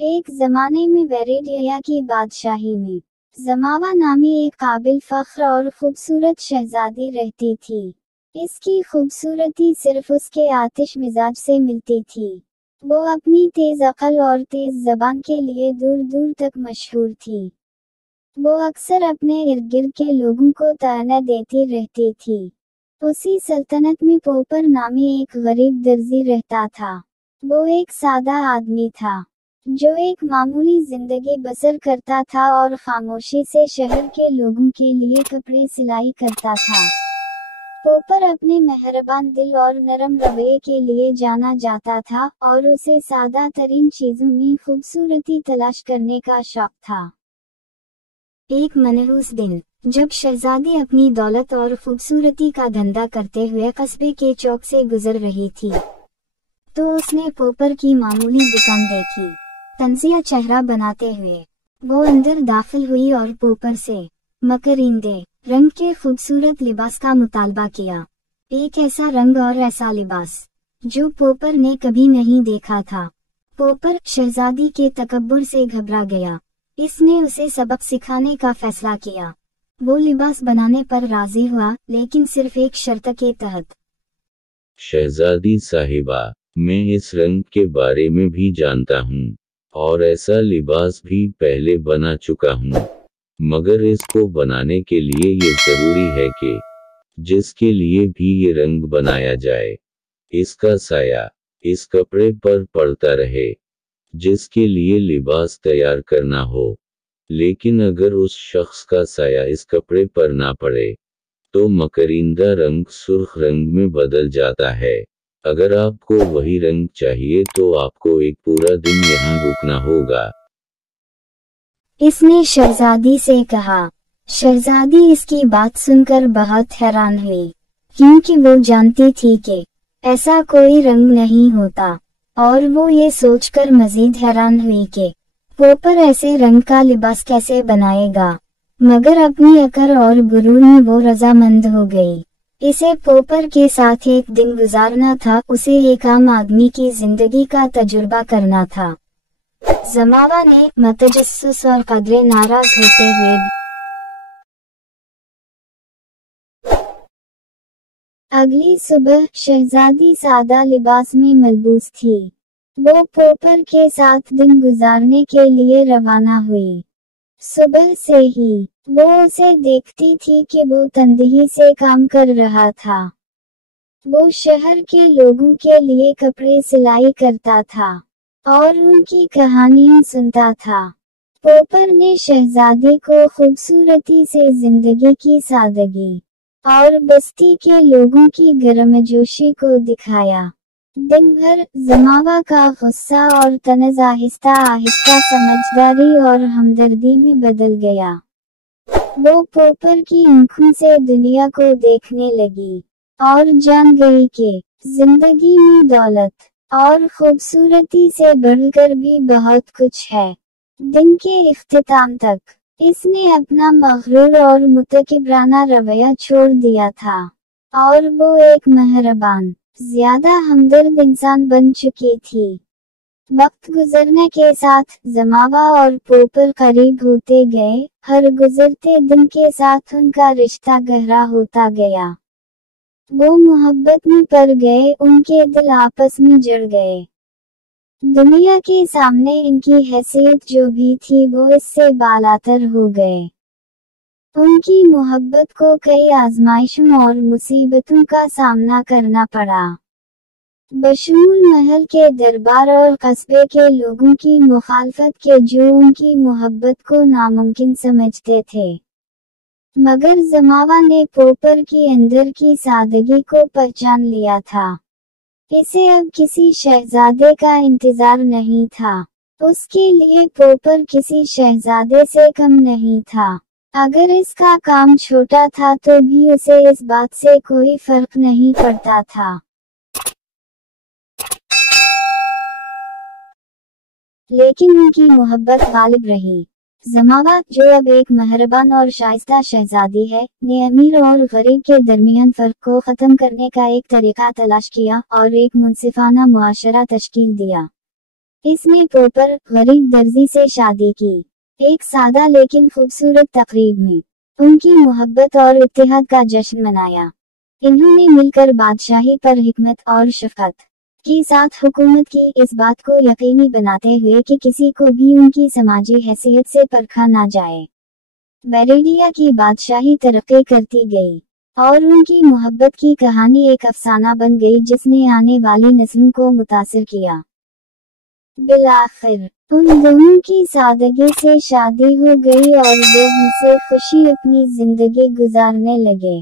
एक जमाने में वेरेडिया की बादशाही में जमावा नामी एक काबिल फख्र और खूबसूरत शहजादी रहती थी। इसकी खूबसूरती सिर्फ उसके आतिश मिजाज से मिलती थी। वो अपनी तेज अक्ल और तेज जबान के लिए दूर दूर तक मशहूर थी। वो अक्सर अपने इर्द गिर्द के लोगों को ताना देती रहती थी। उसी सल्तनत में पोपर नामी एक गरीब दर्जी रहता था। वो एक सादा आदमी था जो एक मामूली जिंदगी बसर करता था और खामोशी से शहर के लोगों के लिए कपड़े सिलाई करता था। पोपर अपने मेहरबान दिल और नरम रवैये के लिए जाना जाता था और उसे सादा तरीन चीजों में खूबसूरती तलाश करने का शौक था। एक मनहूस दिन, जब शहजादी अपनी दौलत और खूबसूरती का धंधा करते हुए कस्बे के चौक से गुजर रही थी, तो उसने पोपर की मामूली दुकान देखी। तंजिया चेहरा बनाते हुए वो अंदर दाखिल हुई और पोपर से मकरिंदे रंग के खूबसूरत लिबास का मुतालबा किया। एक ऐसा रंग और ऐसा लिबास जो पोपर ने कभी नहीं देखा था। पोपर शहजादी के तकब्बुर से घबरा गया। इसने उसे सबक सिखाने का फैसला किया। वो लिबास बनाने पर राजी हुआ, लेकिन सिर्फ एक शर्त के तहत। शहजादी साहिबा, मैं इस रंग के बारे में भी जानता हूँ और ऐसा लिबास भी पहले बना चुका हूँ, मगर इसको बनाने के लिए ये जरूरी है कि जिसके लिए भी ये रंग बनाया जाए, इसका साया इस कपड़े पर पड़ता रहे जिसके लिए लिबास तैयार करना हो। लेकिन अगर उस शख्स का साया इस कपड़े पर ना पड़े तो मकरिंदा रंग सुर्ख रंग में बदल जाता है। अगर आपको वही रंग चाहिए तो आपको एक पूरा दिन यहाँ रुकना होगा। इसने शहजादी से कहा। शहजादी इसकी बात सुनकर बहुत हैरान हुई, क्योंकि वो जानती थी कि ऐसा कोई रंग नहीं होता, और वो ये सोचकर मजीद हैरान हुई कि पोपर ऐसे रंग का लिबास कैसे बनाएगा। मगर अपनी अकड़ और गुरूर में वो रजामंद हो गई। इसे पोपर के साथ एक दिन गुजारना था। उसे एक आम आदमी की जिंदगी का तजुर्बा करना था। जमावा ने मतजस्सुस और कदरे नाराज होते हुए अगली सुबह शहजादी सादा लिबास में मलबूस थी। वो पोपर के साथ दिन गुजारने के लिए रवाना हुई। सुबह से ही वो उसे देखती थी कि वो तंदही से काम कर रहा था। वो शहर के लोगों के लिए कपड़े सिलाई करता था और उनकी कहानियां सुनता था। पोपर ने शहजादी को खूबसूरती से जिंदगी की सादगी और बस्ती के लोगों की गर्मजोशी को दिखाया। दिन भर जमावा का गुस्सा और तनज़ आहिस्ता आहिस्ता समझदारी और हमदर्दी में बदल गया। वो पोपर की आंखों से दुनिया को देखने लगी और जान गई कि जिंदगी में दौलत और खूबसूरती से बढ़कर भी बहुत कुछ है। दिन के इख्तिताम तक इसने अपना मगरूर और मुतकब्बराना रवैया छोड़ दिया था और वो एक मेहरबान, ज्यादा हमदर्द इंसान बन चुकी थी। वक्त गुजरने के साथ जमावा और पोपर करीब होते गए। हर गुजरते दिन के साथ उनका रिश्ता गहरा होता गया। वो मोहब्बत में पड़ गए, उनके दिल आपस में जुड़ गए। दुनिया के सामने इनकी हैसियत जो भी थी वो इससे बालातर हो गए। उनकी मोहब्बत को कई आजमाइशों और मुसीबतों का सामना करना पड़ा, बशमूल महल के दरबार और कस्बे के लोगों की मुखालफत के, जो उनकी मोहब्बत को नामुमकिन समझते थे। मगर जमावा ने पोपर की अंदर की सादगी को पहचान लिया था। इसे अब किसी शहजादे का इंतजार नहीं था। उसके लिए पोपर किसी शहजादे से कम नहीं था। अगर इसका काम छोटा था तो भी उसे इस बात से कोई फर्क नहीं पड़ता था। लेकिन उनकी मोहब्बत गालिब रही। जमावा, जो अब एक मेहरबान और शाइस्ता शहजादी है, ने अमीर और गरीब के दरमियान फर्क को खत्म करने का एक तरीका तलाश किया और एक मुनसिफाना मुआशरा तश्कील दिया। اس نے پوپر غریب درزی سے شادی کی۔ ایک سادہ لیکن خوبصورت تقریب میں ان کی محبت اور اتحاد کا جشن منایا۔ انہوں نے مل کر بادشاہی پر حکمت اور شفقت کے ساتھ حکومت کی، اس بات کو یقینی بناتے ہوئے کہ کسی کو بھی ان کی سماجی حیثیت سے پرکھا نہ جائے۔ بیریڈیا کی بادشاہی ترقی کرتی گئی اور ان کی محبت کی کہانی ایک افسانہ بن گئی جس نے آنے والی نسلوں کو متاثر کیا۔ بالآخر ان دونوں کی سادگی سے شادی ہو گئی اور وہ ہنسی خوشی اپنی زندگی گزارنے لگے۔